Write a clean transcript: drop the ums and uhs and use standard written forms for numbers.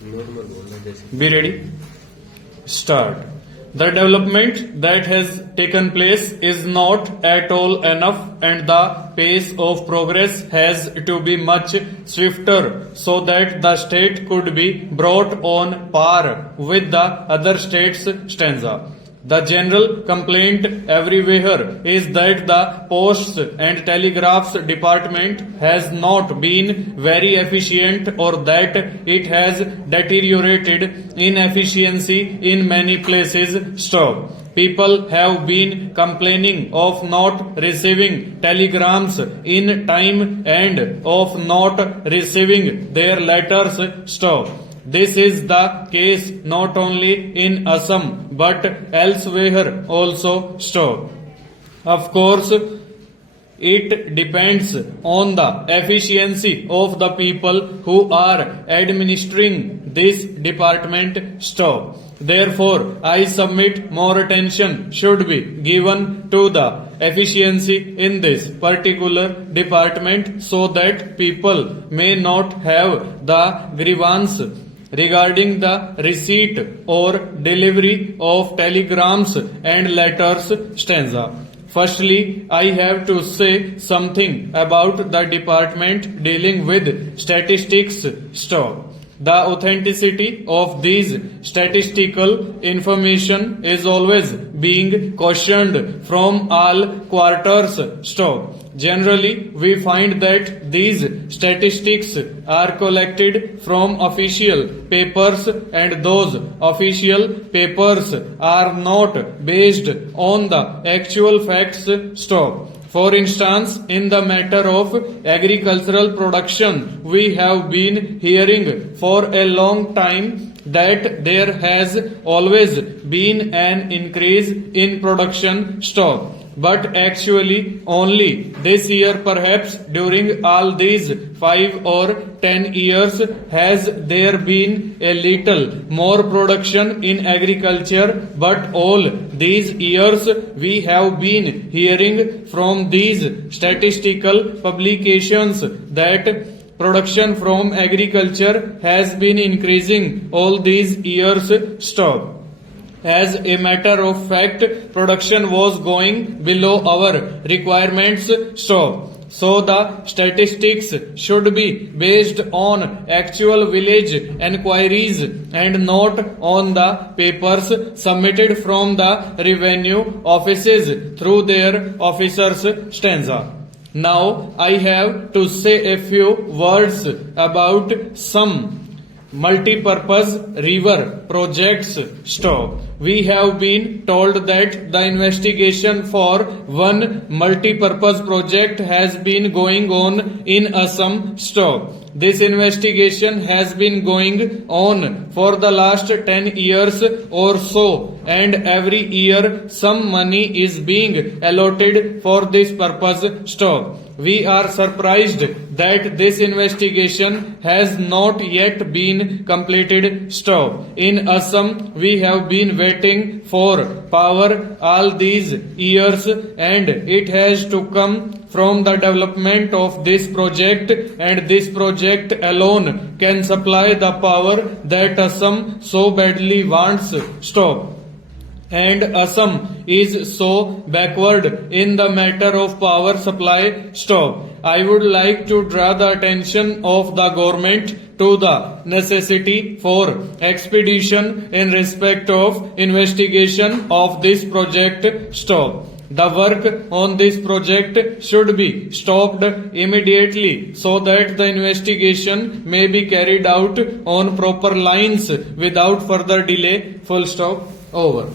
Be ready. Start. The development that has taken place is not at all enough, and the pace of progress has to be much swifter so that the state could be brought on par with the other states. Stanza. The general complaint everywhere is that the Posts and Telegraphs Department has not been very efficient, or that it has deteriorated in efficiency in many places. Stop. People have been complaining of not receiving telegrams in time and of not receiving their letters. Stop. This is the case not only in Assam but elsewhere also. Stop. Of course, it depends on the efficiency of the people who are administering this department. Stop. Therefore, I submit more attention should be given to the efficiency in this particular department so that people may not have the grievance regarding the receipt or delivery of telegrams and letters. Stanza. Firstly, I have to say something about the department dealing with statistics. Stop. The authenticity of these statistical information is always being questioned from all quarters. Stop. Generally, we find that these statistics are collected from official papers, and those official papers are not based on the actual facts. Stop. For instance, in the matter of agricultural production, we have been hearing for a long time that there has always been an increase in production. Stop. But actually, only this year, perhaps during all these 5 or 10 years, has there been a little more production in agriculture. But all these years we have been hearing from these statistical publications that production from agriculture has been increasing all these years. Stop. As a matter of fact, production was going below our requirements. Stop. So the statistics should be based on actual village enquiries and not on the papers submitted from the revenue offices through their officers. Stanza. Now I have to say a few words about some multi-purpose river projects. Stop. We have been told that the investigation for one multi-purpose project has been going on in Assam. Stop. This investigation has been going on for the last 10 years or so, and every year some money is being allotted for this purpose. Stop. We are surprised that this investigation has not yet been completed. Stop. In Assam, we have been waiting for power all these years, and it has to come from the development of this project, and this project alone can supply the power that Assam so badly wants. Stop. And Assam is so backward in the matter of power supply. Stop. I would like to draw the attention of the government to the necessity for expedition in respect of investigation of this project. Stop. The work on this project should be stopped immediately so that the investigation may be carried out on proper lines without further delay. Full stop. Over.